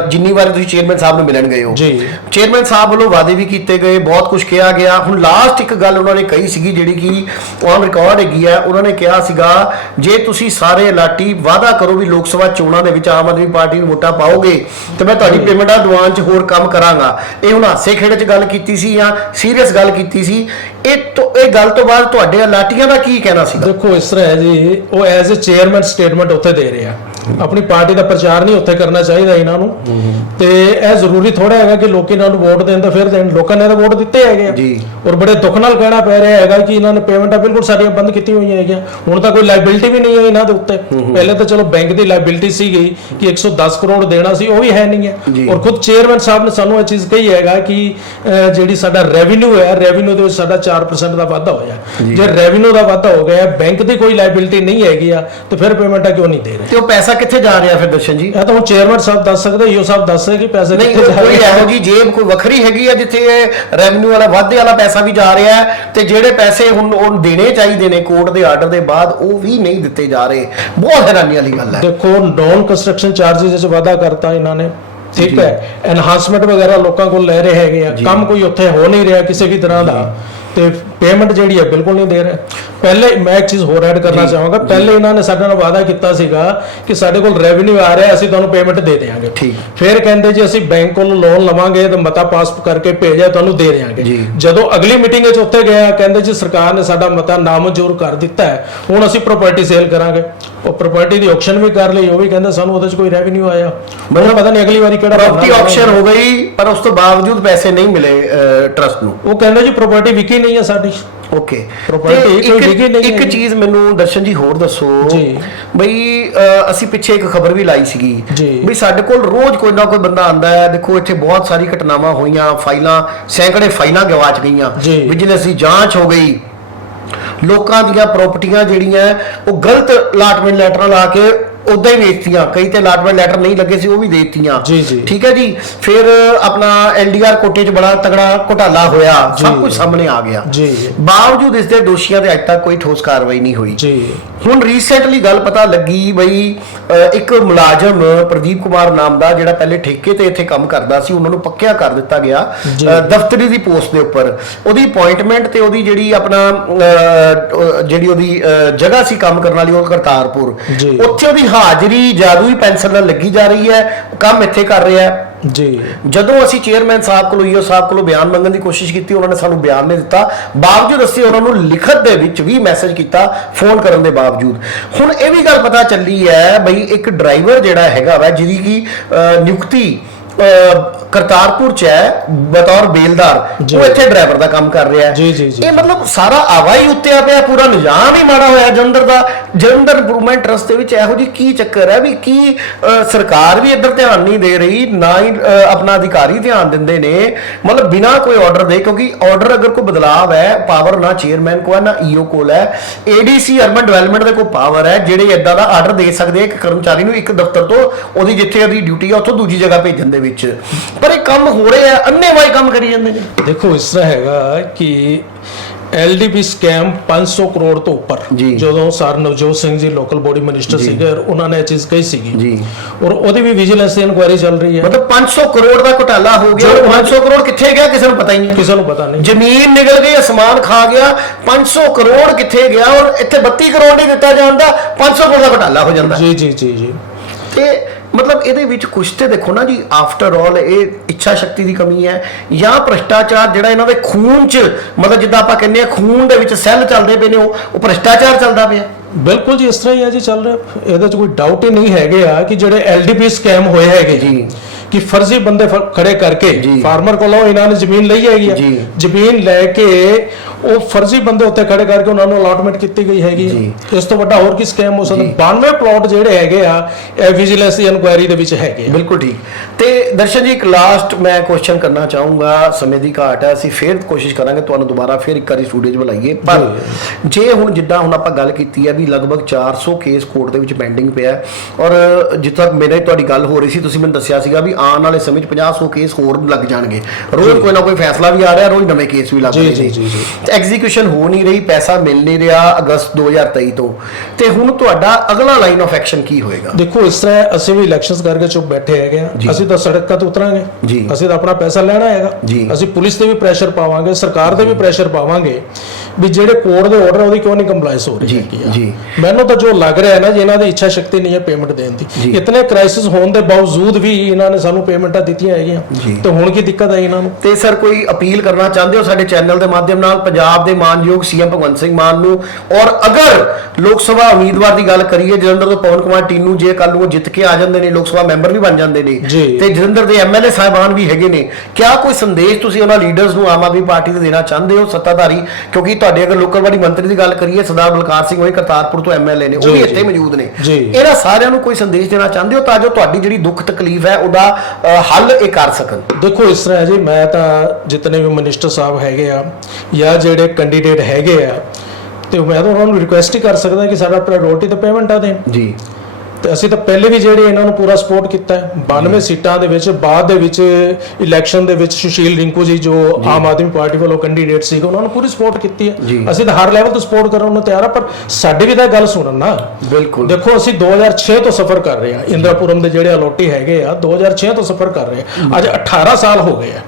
ਜਿੰਨੀ ਵਾਰੀ ਤੁਸੀਂ ਚੇਅਰਮੈਨ ਸਾਹਿਬ ਨੂੰ ਮਿਲਣ ਗਏ ਹੋ। ਚੇਅਰਮੈਨ ਸਾਹਿਬ ਵੱਲੋਂ ਵਾਅਦੇ ਵੀ ਕੀਤੇ ਗਏ ਬਹੁਤ ਕੁਝ ਕਿਹਾ ਗਿਆ। ਹੁਣ ਲਾਸਟ ਇੱਕ ਗੱਲ ਉਹਨਾਂ ਨੇ ਕਹੀ ਸੀਗੀ ਜਿਹੜੀ ਕਿ ਔਨ ਰਿਕਾਰਡ ਹੈਗੀ ਹੈ ਉਹਨਾਂ ਨੇ ਕਿਹਾ ਸੀਗਾ ਜੇ ਤੁਸੀਂ ਸਾਰੇ ਲਾਟੀ ਵਾਅਦਾ ਕਰੋ ਵੀ ਲੋਕ ਸਭਾ ਚੋਣਾਂ ਦੇ ਵਿੱਚ ਆਮ ਆਦਮੀ ਪਾਰਟੀ ਨੂੰ ਵੋਟਾਂ ਪਾਓਗੇ ਤੇ ਮੈਂ ਤੁਹਾਡੀ ਪੇਮੈਂਟਾਂ ਦੀਵਾਨ 'ਚ ਹੋਰ ਕੰਮ ਕਰਾਂਗਾ। ਇਹ ਹੁਣ ਹਾਸੇ ਖੇੜੇ 'ਚ ਗੱਲ ਕੀਤੀ ਸੀ ਜਾਂ ਸੀਰੀਅਸ ਗੱਲ ਕੀਤੀ ਸੀ? ਇਹ ਤੋਂ ਇਹ ਗੱਲ ਤੋਂ ਬਾਅਦ ਤੁਹਾਡੇ ਲਾਟੀਆਂ ਦਾ ਕੀ ਕਹਿਣਾ ਸੀਗਾ? ਦੇਖੋ ਇਸ ਤਰ੍ਹਾਂ ਹੈ ਜੀ, ਉਹ ਐਜ਼ ਅ ਚੇਅਰਮੈਨ ਸਟੇਟਮੈਂਟ ਉੱਥੇ ਦੇ ਰਿਹਾ ਆਪਣੀ ਪਾਰਟੀ ਦਾ ਪ੍ਰਚਾਰ ਨਹੀਂ ਉੱਥੇ ਕਰਨਾ ਚਾਹੀਦਾ ਇਹਨਾਂ ਨੂੰ। ਤੇ ਇਹ ਜ਼ਰੂਰੀ ਥੋੜਾ ਹੈਗਾ ਕਿ ਲੋਕ ਇਹਨਾਂ ਨੂੰ ਵੋਟ ਦੇਣ ਤਾਂ ਫਿਰ ਦੇਣ। ਲੋਕਾਂ ਨੇ ਤਾਂ ਵੋਟ ਦਿੱਤੇ ਹੈਗੇ ਆ। ਜੀ। ਔਰ ਬੜੇ ਦੁੱਖ ਨਾਲ ਕਹਿਣਾ ਪੈ ਰਿਹਾ ਹੈਗਾ ਕਿ ਇਹਨਾਂ ਨੇ ਪੇਮੈਂਟਾਂ ਬਿਲਕੁਲ ਸਾਰੀਆਂ ਬੰਦ ਕੀਤੀਆਂ ਹੋਈਆਂ ਹੈਗੀਆਂ। ਹੁਣ ਤਾਂ ਕੋਈ ਲਾਇਬਿਲਿਟੀ ਵੀ ਨਹੀਂ ਹੈ ਇਹਨਾਂ ਦੇ ਉੱਤੇ। ਪਹਿਲੇ ਤਾਂ ਚਲੋ ਬੈਂਕ ਦੀ ਲਾਇਬਿਲਿਟੀ ਸੀਗੀ ਕਿ 110 ਕਰੋੜ ਦੇਣਾ ਸੀ ਉਹ ਵੀ ਹੈ ਨਹੀਂ। ਹੈ। ਔਰ ਖੁਦ ਚੇਅਰਮੈਨ ਸਾਹਿਬ ਨੇ ਸਾਨੂੰ ਇਹ ਚੀਜ਼ ਕਹੀ ਹੈਗਾ ਕਿ ਜਿਹੜੀ ਸਾਡਾ ਰੈਵਨਿਊ ਹੈ ਰੈਵਨਿਊ ਦੇ ਵਿੱਚ ਸਾਡਾ 4% ਦਾ ਵਾਧਾ ਹੋਇਆ। ਜੇ। ਰੈਵਨਿਊ ਦਾ ਵਾਧਾ ਹੋ ਗਿਆ ਬੈਂਕ ਦੀ ਕੋਈ ਲਾਇਬਿਲਿਟੀ ਨਹੀਂ ਹੈਗੀ ਆ ਤੇ ਫਿਰ ਪੇਮੈਂਟਾਂ ਕਿਉਂ ਨਹੀਂ ਦੇ ਰਹੇ? ਤੇ ਉਹ ਪੈਸਾ ਕਿੱਥੇ ਜਾ ਰਿਹਾ ਫਿਰ ਦਰਸ਼ਨ ਜੀ? ਇਹ ਤਾਂ ਹੁਣ ਚੇਅਰਮੈਨ ਸਾਹਿਬ ਦੱਸ ਸਕਦੇ ਈਓ ਸਾਹਿਬ ਦੱਸ ਸਕਦੇ ਕਿ ਪੈਸੇ ਨਹੀਂ ਕਿੱਥੇ ਜਾ ਕੋਈ ਰਹੇ ਇਹੋ ਜੀ ਜੇਬ ਕੋਈ ਵੱਖਰੀ ਹੈਗੀ ਆ ਜਿੱਥੇ ਰੈਵਨਿਊ ਵਾਲਾ ਵਾਧੇ ਵਾਲਾ ਪੈਸਾ ਵੀ ਜਾ ਰਿਹਾ ਹੈ ਤੇ ਜਿਹੜੇ ਪੈਸੇ ਹੁਣ ਉਹ ਦੇਣੇ ਚਾਹੀਦੇ ਨੇ ਕੋਰਟ ਦੇ ਆਰਡਰ ਦੇ ਬਾਅਦ ਉਹ ਵੀ ਨਹੀਂ ਦਿੱਤੇ ਜਾ ਰਹੇ। ਬਹੁਤ ਹੈਰਾਨੀ ਵਾਲੀ ਗੱਲ ਹੈ। ਦੇਖੋ ਨੌਨ ਕੰਸਟਰਕਸ਼ਨ ਚਾਰजेस ਵਿੱਚ ਵਾਧਾ ਕਰਤਾ ਇਹਨਾਂ ਨੇ। ਠੀਕ ਹੈ। ਐਨਹਾਂਸਮੈਂਟ ਵਗੈਰਾ ਲੋਕਾਂ ਕੋਲ ਲੈ ਰਹੇ ਹੈਗੇ ਆ। ਕੰਮ ਕੋਈ ਉੱਥੇ ਹੋ ਨਹੀਂ ਰਿਹਾ ਕਿਸੇ ਵੀ ਤਰ੍ਹਾਂ ਦਾ। ਤੇ ਪੇਮੈਂਟ ਜਿਹੜੀ ਹੈ ਬਿਲਕੁਲ ਨਹੀਂ ਦੇ ਰਹੇ। ਪਹਿਲੇ ਮੈਂ ਇੱਕ ਚੀਜ਼ ਹੋਰ ਐਡ ਕਰਨਾ ਚਾਹਾਂਗਾ। ਪਹਿਲੇ ਇਹਨਾਂ ਨੇ ਸਾਡੇ ਨਾਲ ਵਾਅਦਾ ਕੀਤਾ ਸੀਗਾ ਕਿ ਸਾਡੇ ਕੋਲ ਰੈਵਨਿਊ ਆ ਰਿਹਾ ਅਸੀਂ ਤੁਹਾਨੂੰ ਪੇਮੈਂਟ ਦੇ ਦੇਵਾਂਗੇ ਠੀਕ। ਫਿਰ ਕਹਿੰਦੇ ਜੀ ਅਸੀਂ ਬੈਂਕ ਕੋਲੋਂ ਲੋਨ ਲਵਾਂਗੇ ਤੇ ਮਤਾ ਪਾਸ ਕਰਕੇ ਭੇਜਿਆ ਤੁਹਾਨੂੰ ਦੇ ਦੇਵਾਂਗੇ। ਜਦੋਂ ਅਗਲੀ ਮੀਟਿੰਗ ਵਿੱਚ ਉੱਥੇ ਗਿਆ ਕਹਿੰਦੇ ਜੀ ਸਰਕਾਰ ਨੇ ਸਾਡਾ ਮਤਾ ਨਾਮਨਜ਼ੂਰ ਕਰ ਦਿੱਤਾ ਹੈ। ਹੁਣ ਅਸੀਂ ਪ੍ਰਾਪਰਟੀ ਸੇਲ ਕਰਾਂਗੇ। ਉਹ ਪ੍ਰਾਪਰਟੀ ਦੀ ਆਕਸ਼ਨ ਵੀ ਕਰ ਲਈ ਉਹ ਵੀ ਕਹਿੰਦੇ ਸਾਨੂੰ ਉਹਦੇ 'ਚ ਕੋਈ ਰੈਵਨਿਊ ਆਇਆ। ਮੈਨੂੰ ਪਤਾ ਨਹੀਂ ਅਗਲੀ ਵਾਰੀ ਕਿਹੜਾ ਪ੍ਰਾਪਰਟੀ ਆਕਸ਼ਨ ਹੋ। ਗਈ ਪਰ ਉਸ ਤੋਂ ਬਾਵਜੂਦ ਪੈਸੇ ਨਹੀਂ ਮਿਲੇ ਟਰਸਟ ਨੂੰ। ਉਹ ਕਹਿੰਦੇ ਜੀ ਪ੍ਰਾਪਰਟੀ ਵਿਕੀ ਨਹੀਂ ਹੈ ਸਾਡੀ ਓਕੇ Property ਕੋਈ ਇੱਕ- ਵਿਕੀ ਨਹੀਂ ਇੱਕ ਹੈਗੀ। ਚੀਜ਼ ਮੈਨੂੰ ਦਰਸ਼ਨ ਜੀ ਹੋਰ ਦੱਸੋ ਜੀ। ਬਈ ਅ, ਅਸੀਂ ਪਿੱਛੇ ਇੱਕ ਖਬਰ ਵੀ ਲਾਈ ਸੀਗੀ ਜੀ। ਬਈ ਸਾਡੇ ਕੋਲ ਰੋਜ਼ ਕੋਈ ਨਾ ਕੋਈ ਬੰਦਾ ਆਂਦਾ ਹੈ ਦੇਖੋ ਇੱਥੇ ਬਹੁਤ ਸਾਰੀ ਘਟਨਾਵਾਂ ਹੋਈਆਂ ਫਾਈਲਾਂ ਸੈਂਕੜੇ ਫਾਈਲਾਂ ਗਵਾਚ ਗਈਆਂ ਜੀ। ਵਿਜੀਲੈਂਸ ਦੀ ਜਾਂਚ ਹੋ ਗਈ ਲੋਕਾਂ ਦੀਆਂ ਪ੍ਰਾਪਰਟੀਆਂ ਜਿਹੜੀਆਂ ਉਹ ਗਲਤ ਅਲਾਟਮੈਂਟ ਲੈਟਰਾਂ ਲਾ ਕੇ ਉਦਾਂ ਹੀ ਵੇਚਤੀਆਂ। ਕਈ ਤੇ ਅਲਾਟਮੈਂਟ ਲੈਟਰ ਨਹੀਂ ਲੱਗੇ ਸੀ ਉਹ ਵੀ ਦੇ ਦਿੱਤੀਆਂ ਜੀ, ਜੀ। ਠੀਕ ਹੈ ਜੀ? ਫਿਰ ਆਪਣਾ ਐਲਡੀਆਰ ਕੋਟੇ 'ਚ ਬੜਾ ਤਗੜਾ ਘੁਟਾਲਾ ਹੋਇਆ। ਸਭ ਜੀ। ਕੁਝ ਸਾਹਮਣੇ ਆ ਗਿਆ। ਜੀ। ਬਾਵਜੂਦ ਇਸ ਦੇ ਦੋਸ਼ੀਆਂ ਤੇ ਅੱਜ ਤੱਕ ਕੋਈ ਠੋਸ ਕਾਰਵਾਈ ਨਹੀਂ ਹੋਈ। ਜੀ। ਹੁਣ ਰੀਸੈਂਟਲੀ ਗੱਲ ਪਤਾ ਲੱਗੀ ਬਈ ਅ, ਇੱਕ ਮੁਲਾਜ਼ਮ ਪ੍ਰਦੀਪ ਕੁਮਾਰ ਨਾਮ ਦਾ ਜਿਹੜਾ ਪਹਿਲੇ ਠੇਕੇ ਤੇ ਇੱਥੇ ਕੰਮ ਕਰਦਾ ਸੀ ਉਹਨਾਂ ਨੂੰ ਪੱਕਿਆ ਕਰ ਦਿੱਤਾ ਗਿਆ ਜੀ। ਅ, ਦਫ਼ਤਰੀ ਦੀ ਪੋਸਟ ਦੇ ਉੱਪਰ। ਉਹਦੀ ਅਪਾਇੰਟਮੈਂਟ ਤੇ ਉਹਦੀ ਜਿਹੜੀ ਆਪਣਾ ਅ, ਅ, ਜਿਹੜੀ ਉਹਦੀ ਅ, ਜਗ੍ਹਾ ਸੀ ਕੰਮ ਕਰਨ ਵਾਲੀ ਉਹ ਕਰਤਾਰਪੁਰ। ਜੀ। ਉੱਥੇ ਉਹਦੀ ਹਾਜ਼ਰੀ ਜਾਦੂਈ ਪੈਨਸਲ ਨਾਲ ਲੱਗੀ ਜਾ ਰਹੀ ਹੈ ਕੰਮ ਇੱਥੇ ਕਰ ਰਿਹਾ ਜੀ। ਜਦੋਂ ਅਸੀਂ ਚੇਅਰਮੈਨ ਸਾਹਿਬ ਕੋਲੋਂ ਈਓ ਸਾਹਿਬ ਕੋਲੋਂ ਬਿਆਨ ਮੰਗਣ ਦੀ ਕੋਸ਼ਿਸ਼ ਕੀਤੀ ਉਹਨਾਂ ਨੇ ਸਾਨੂੰ ਬਿਆਨ ਨਹੀਂ ਦਿੱਤਾ। ਬਾਵਜੂਦ ਅਸੀਂ ਉਹਨਾਂ ਨੂੰ ਲਿਖਤ ਦੇ ਵਿੱਚ ਵੀ ਮੈਸੇਜ ਕੀਤਾ ਫੋਨ ਕਰਨ ਦੇ ਬਾਵਜੂਦ। ਹੁਣ ਇਹ ਵੀ ਗੱਲ ਪਤਾ ਚੱਲੀ ਹੈ ਬਈ ਇੱਕ ਡਰਾਈਵਰ ਜਿਹੜਾ ਹੈਗਾ ਵਾ ਜਿਹਦੀ ਕੀ ਨਿਯੁਕਤੀ ਕਰਤਾਰਪੁਰ ਚ ਹੈ ਬਤੌਰ ਬੇਲਦਾਰ। ਉਹ ਇੱਥੇ ਡਰਾਈਵਰ ਦਾ ਕੰਮ ਕਰ ਰਿਹਾ ਹੈ। ਜੀ, ਜੀ, ਜੀ। ਇਹ ਮਤਲਬ ਸਾਰਾ ਆਵਾ ਹੀ ਉੱਤੇ ਆ ਪਿਆ ਪੂਰਾ ਨਿਜ਼ਾਮ ਹੀ ਮਾੜਾ ਹੋਇਆ ਜਲੰਧਰ ਦਾ। ਜਲੰਧਰ ਇੰਪਰੂਵਮੈਂਟ ਟਰਸਟ ਦੇ ਵਿੱਚ ਇਹੋ ਜੀ ਕੀ ਚੱਕਰ ਹੈ ਵੀ ਕੀ ਸਰਕਾਰ ਵੀ ਇੱਧਰ ਧਿਆਨ ਨਹੀਂ ਦੇ ਰਹੀ ਨਾ ਹੀ ਆਪਣਾ ਅਧਿਕਾਰੀ ਧਿਆਨ ਦਿੰਦੇ ਨੇ। ਮਤਲਬ ਬਿਨਾ ਕੋਈ ਆਰਡਰ ਦੇ ਕਿਉਂਕਿ ਆਰਡਰ ਅਗਰ ਕੋਈ ਬਦਲਾਵ ਹੈ ਪਾਵਰ ਨਾ ਚੇਅਰਮੈਨ ਕੋਲ ਹੈ ਨਾ ਈਓ ਕੋਲ ਹੈ। ਏਡੀਸੀ ਅਰਬਨ ਡਿਵੈਲਪਮੈਂਟ ਦੇ ਕੋਲ ਪਾਵਰ ਹੈ ਜਿਹੜੇ ਇਦਾਂ ਦਾ ਆਰਡਰ ਦੇ ਸਕਦੇ ਇੱਕ ਕਰਮਚਾਰੀ ਨੂੰ ਇੱਕ ਦਫ਼ਤਰ ਤੋਂ ਉਹਦੀ ਜਿੱਥੇ ਉਹਦੀ ਡਿਊਟੀ ਹੈ ਉੱਥੋਂ ਦੂਜੀ ਜਗ੍ਹਾ ਭੇਜਣ ਦੇ ਵਿੱਚ। ਪਰ ਇਹ ਕੰਮ ਹੋ ਰਿਹਾ ਅੰਨੇਵਾਹੀ ਕੰਮ ਕਰੀ ਜਾਂਦੇ ਨੇ। ਦੇਖੋ ਇਸ ਤਰ੍ਹਾਂ ਹੈਗਾ ਕਿ ਐਲਡੀਪੀ ਸਕੈਮ 500 ਕਰੋੜ ਤੋਂ ਉੱਪਰ। ਜਦੋਂ sir Navjot Singh ji local body minister. ਸੀਗੇ ਉਹਨਾਂ ਨੇ ਇਹ ਚੀਜ਼ ਕਹੀ ਸੀਗੀ। ਜੀ। ਔਰ ਉਹਦੀ ਵੀ ਵਿਜੀਲੈਂਸ ਦੀ ਇਨਕੁਆਇਰੀ ਚੱਲ ਰਹੀ ਹੈ। ਮਤਲਬ 500 ਕਰੋੜ ਦਾ ਘੁਟਾਲਾ ਹੋ ਗਿਆ ਔਰ 500 ਕਰੋੜ ਕਿੱਥੇ ਗਿਆ ਕਿਸੇ ਨੂੰ ਪਤਾ ਹੀ ਨਹੀਂ। ਕਿਸੇ ਨੂੰ ਪਤਾ ਨਹੀਂ। ਜ਼ਮੀਨ ਨਿਕਲ ਗਈ ਅਸਮਾਨ ਖਾ ਗਿਆ 500 ਕਰੋੜ ਕਿੱਥੇ ਗਿਆ ਔਰ ਇੱਥੇ 32 ਕਰੋੜ ਨਹੀਂ ਦਿੱਤਾ ਜਾਂਦਾ 500 ਕਰੋੜ ਦਾ ਘੁਟਾਲਾ ਹੋ ਜਾਂਦਾ। ਜੀ ਜੀ ਜੀ ਜੀ। ਤੇ ਮਤਲਬ ਇਹਦੇ ਵਿੱਚ ਕੁਛ ਤੇ ਦੇਖੋ ਨਾ ਜੀ ਆਫਟਰ ਆਲ ਇਹ ਇੱਛਾ ਸ਼ਕਤੀ ਦੀ ਕਮੀ ਹੈ ਜਾਂ ਭ੍ਰਸ਼ਟਾਚਾਰ ਜਿਹੜਾ ਇਹਨਾਂ ਦੇ ਖੂਨ 'ਚ ਮਤਲਬ ਜਿੱਦਾਂ ਆਪਾਂ ਕਹਿੰਦੇ ਆ ਖੂਨ ਦੇ ਵਿੱਚ ਸੈੱਲ ਚੱਲਦੇ ਪਏ ਨੇ ਉਹ ਉਹ ਭ੍ਰਸ਼ਟਾਚਾਰ ਚੱਲਦਾ ਪਿਆ ਬਿਲਕੁਲ ਜੀ ਇਸ ਤਰ੍ਹਾਂ ਹੀ ਹੈ ਜੀ ਚੱਲ ਰਿਹਾ ਇਹਦੇ 'ਚ ਕੋਈ ਡਾਊਟ ਹੀ ਨਹੀਂ ਹੈਗੇ ਆ ਕਿ ਜਿਹੜੇ ਐਲਡੀਪੀ ਸਕੈਮ ਹੋਏ ਹੈਗੇ ਜੀ। ਕਿ ਫਰਜ਼ੀ ਬੰਦੇ ਖੜੇ ਕਰਕੇ। ਫਾਰਮਰ ਕੋਲੋਂ ਇਹਨਾਂ ਨੇ ਜ਼ਮੀਨ ਲਈ ਹੈਗੀ ਆ। ਜ਼ਮੀਨ ਲੈ ਕੇ ਉਹ ਫਰਜ਼ੀ ਬੰਦੇ ਉੱਤੇ ਖੜੇ ਕਰਕੇ ਉਹਨਾਂ ਨੂੰ ਅਲਾਟਮੈਂਟ ਕੀਤੀ ਗਈ ਹੈਗੀ। ਇਸ ਤੋਂ ਵੱਡਾ ਹੋਰ ਕੀ ਸਕੈਮ ਹੋ ਸਕਦਾ? ਜੀ। 92 ਪਲਾਟ ਜਿਹੜੇ ਹੈਗੇ ਆ ਇਹ ਵਿਜੀਲੈਂਸ ਦੀ ਇਨਕੁਆਇਰੀ ਦੇ ਵਿੱਚ ਹੈਗੇ ਆ। ਬਿਲਕੁਲ ਠੀਕ। ਤੇ ਦਰਸ਼ਨ ਜੀ ਇੱਕ ਲਾਸਟ ਮੈਂ ਕੁਐਸਚਨ ਕਰਨਾ ਚਾਹੂੰਗਾ। ਸਮੇਂ ਦੀ ਘਾਟ ਹੈ ਅਸੀਂ ਫੇਰ ਕੋਸ਼ਿਸ਼ ਕਰਾਂਗੇ ਤੁਹਾਨੂੰ ਦੁਬਾਰਾ ਫੇਰ ਇੱਕ ਵਾਰੀ ਸਟੂਡੀਓ 'ਚ ਬੁਲਾਈਏ ਪਰ ਜੇ। ਹੁਣ ਜਿੱਦਾਂ ਹੁਣ ਆਪਾਂ ਗੱਲ ਕੀਤੀ ਹੈ ਵੀ ਲਗਭਗ 400 ਕੇਸ ਕੋਰਟ ਦੇ ਵਿੱਚ ਪੈਂਡਿੰਗ ਪਿਆ ਹੈ ਔਰ ਜਿੱਥੇ ਤੱਕ ਮੇਰੇ ਤੁਹਾਡੀ ਗੱਲ ਹੋ ਰਹੀ ਸੀ ਤੁਸੀਂ ਮੈਨੂੰ ਦੱਸਿਆ ਸੀਗਾ ਵੀ ਆਉਣ ਵਾਲੇ ਸਮੇਂ 'ਚ 50 ਕੇਸ ਹੋਰ ਲੱਗ ਜਾਣਗੇ। ਰੋਜ਼ ਕੋਈ ਨਾ ਕੋਈ ਫੈਸਲਾ ਵੀ ਆ ਰਿਹਾ ਰੋਜ਼ ਨਵੇਂ ਕੇਸ ਵੀ ਲੱਗ ਜੀ, ਰਹੇ ਜੀ, ਜੀ, ਜੀ। ਐਗਜ਼ੀਕਿਊਸ਼ਨ ਹੋ ਨਹੀਂ ਰਹੀ ਪੈਸਾ ਮਿਲ ਨਹੀਂ ਰਿਹਾ ਅਗਸਤ 2023 ਤੋਂ ਤੇ ਹੁਣ ਤੁਹਾਡਾ ਅਗਲਾ ਲਾਈਨ ਆਫ ਐਕਸ਼ਨ ਕੀ ਹੋਏਗਾ ਦੇਖੋ ਇਸ ਤਰ੍ਹਾਂ ਹੈ, ਅਸੀਂ ਵੀ ਇਲੈਕਸ਼ਨਸ ਕਰਕੇ ਚੁੱਪ ਬੈਠੇ ਹੈਗੇ ਆ। ਅਸੀਂ ਤਾਂ ਸੜਕਾਂ ਤੇ ਉਤਰਾਂਗੇ। ਅਸੀਂ ਤਾਂ ਆਪਣਾ ਪੈਸਾ ਲੈਣਾ ਹੈਗਾ। ਅਸੀਂ ਪੁਲਿਸ ਤੇ ਵੀ ਪ੍ਰੈਸ਼ਰ ਪਾਵਾਂਗੇ ਸਰਕਾਰ ਤੇ ਵੀ ਪ੍ਰੈਸ਼ਰ ਪਾਵਾਂਗੇ ਵੀ ਜਿਹੜੇ ਕੋਰਟ ਦੇ ਆਰਡਰ ਉਹਦੀ ਕਿਉਂ ਨਹੀਂ ਕੰਪਲਾਈਸ ਹੋ ਰਹੀ ਆ ਜੀ। ਮੈਨੂੰ ਤਾਂ ਜੋ ਲੱਗ ਰਿਹਾ ਹੈ ਨਾ ਜੀ ਇਹਨਾਂ ਦੀ ਇੱਛਾ ਸ਼ਕਤੀ ਨਹੀਂ ਹੈ ਪੇਮੈਂਟ ਦੇਣ ਦੀ। ਇਤਨੇ ਕ੍ਰਾਈਸਿਸ ਹੋਣ ਦੇ ਬਾਵਜੂਦ ਵੀ ਇਹਨਾਂ ਨੇ ਸਾਨੂੰ ਪੇਮੈਂਟਾਂ ਦਿੱਤੀਆਂ ਹੈਗੀਆਂ। ਤੇ ਹੁਣ ਕੀ ਦਿੱਕਤ ਹੈ ਇਹਨਾਂ ਨੂੰ ਤੇ ਸਰ ਕੋਈ ਅਪੀਲ ਕਰਨਾ ਚਾਹੁੰਦੇ ਹੋ ਸਾਡੇ ਚੈਨਲ ਦੇ ਮਾਧਿਅਮ ਨਾਲ ਪੰਜਾਬ ਦੇ ਮਾਨਯੋਗ ਸੀਐਮ ਭਗਵੰਤ ਸਿੰਘ ਮਾਨ ਨੂੰ ਔਰ ਅਗਰ ਲੋਕ ਸਭਾ ਉਮੀਦਵਾਰ ਦੀ ਗੱਲ ਕਰੀਏ ਜਲੰਧਰ ਤੋਂ ਪਵਨ ਕੁਮਾਰ ਟੀਨੂ ਜੇ ਕੱਲ ਨੂੰ ਉਹ ਜਿੱਤ ਕੇ ਆ ਜਾਂਦੇ ਨੇ ਲੋਕ ਸਭਾ ਮੈਂਬਰ ਵੀ ਬਣ ਜਾਂਦੇ ਨੇ। ਤੇ ਜਲੰਧਰ ਦੇ ਐਮਐਲਏ ਸਾਹਿਬਾਨ ਵੀ ਹੈਗੇ ਨੇ ਕਿਆ ਕੋਈ ਸੰਦੇਸ਼ ਤੁਸੀਂ ਉਹਨਾਂ ਲੀਡਰਸ ਨੂੰ ਆਮ ਆਦਮੀ ਪਾਰਟੀ ਦੇ ਦੇਣਾ ਚਾਹੁੰਦੇ ਹੋ ਸੱਤਾਧਾਰੀ ਕਿਉਂਕਿ ਤੁਹਾਡੇ ਅਗਰ ਲੋਕਲ ਬਾਡੀ ਮੰਤਰੀ ਦੀ ਗੱਲ ਕਰੀਏ ਸਰਦਾਰ ਬਲਕਾਰ ਸਿੰਘ ਹੋਈ ਕਰਤਾਰਪੁਰ ਤੋਂ ਐਮਐਲਏ ਨੇ ਉਹ ਵੀ। ਇੱਥੇ ਮੌਜੂਦ ਨੇ। ਇਹਨਾਂ ਸਾਰਿਆਂ ਨੂੰ ਕੋਈ ਸੰਦੇਸ਼ ਦੇਣਾ ਚਾਹੁੰਦੇ ਹੋ ਤਾਂ ਜੋ ਤੁਹਾਡੀ ਜਿਹੜੀ ਦੁੱਖ ਤਕਲੀਫ ਹੈ ਉਹਦਾ ਹੱਲ ਇਹ ਕਰ ਸਕਣ ਦੇਖੋ ਇਸ ਤਰ੍ਹਾਂ ਹੈ ਜੀ ਮੈਂ ਤਾਂ ਜਿਤਨੇ ਵੀ ਮਿਨਿਸਟਰ ਸਾਹਿਬ ਹੈਗੇ ਆ ਜਾਂ ਜਿਹੜੇ ਕੈਂਡੀਡੇਟ ਹੈਗੇ ਆ ਤੇ ਮੈਂ ਤਾਂ ਉਹਨਾਂ ਨੂੰ ਰਿਕੁਐਸਟ ਹੀ ਕਰ ਸਕਦਾ ਕਿ ਸਾਡਾ ਪ੍ਰਾਇੋਰਟੀ ਤੇ ਪੇਮੈਂਟ ਆ ਦੇਣ। ਜੀ। ਤੇ ਅਸੀਂ ਤਾਂ ਪਹਿਲੇ ਵੀ ਜਿਹੜੇ ਇਹਨਾਂ ਨੂੰ ਪੂਰਾ ਸਪੋਰਟ ਕੀਤਾ ਹੈ। 92 ਸੀਟਾਂ ਦੇ ਵਿੱਚ ਬਾਅਦ ਦੇ ਵਿੱਚ ਇਲੈਕਸ਼ਨ ਦੇ ਵਿੱਚ ਸੁਸ਼ੀਲ ਰਿੰਕੂ ਜੀ ਜੋ ਆਮ ਆਦਮੀ ਪਾਰਟੀ ਵੱਲੋਂ ਕੈਂਡੀਡੇਟ ਸੀਗੇ ਉਹਨਾਂ ਨੂੰ ਪੂਰੀ ਸਪੋਰਟ ਕੀਤੀ। ਹੈ। ਅਸੀਂ ਤਾਂ ਹਰ ਲੈਵਲ ਤੋਂ ਸਪੋਰਟ ਕਰਨ ਨੂੰ ਤਿਆਰ ਆ ਪਰ ਸਾਡੀ ਵੀ ਤਾਂ ਗੱਲ ਸੁਣਨ ਨਾ। ਬਿਲਕੁਲ। ਦੇਖੋ ਅਸੀਂ 2006 ਤੋਂ ਸਫ਼ਰ ਕਰ ਰਹੇ ਹਾਂ। ਇੰਦਰਾਪੁਰਮ ਦੇ ਜਿਹੜੇ ਅਲੋਟੀ ਹੈਗੇ ਆ 2006 ਤੋਂ ਸਫ਼ਰ ਕਰ ਰਹੇ ਆ ਅੱਜ 18 ਸਾਲ ਹੋ ਗਏ ਆ।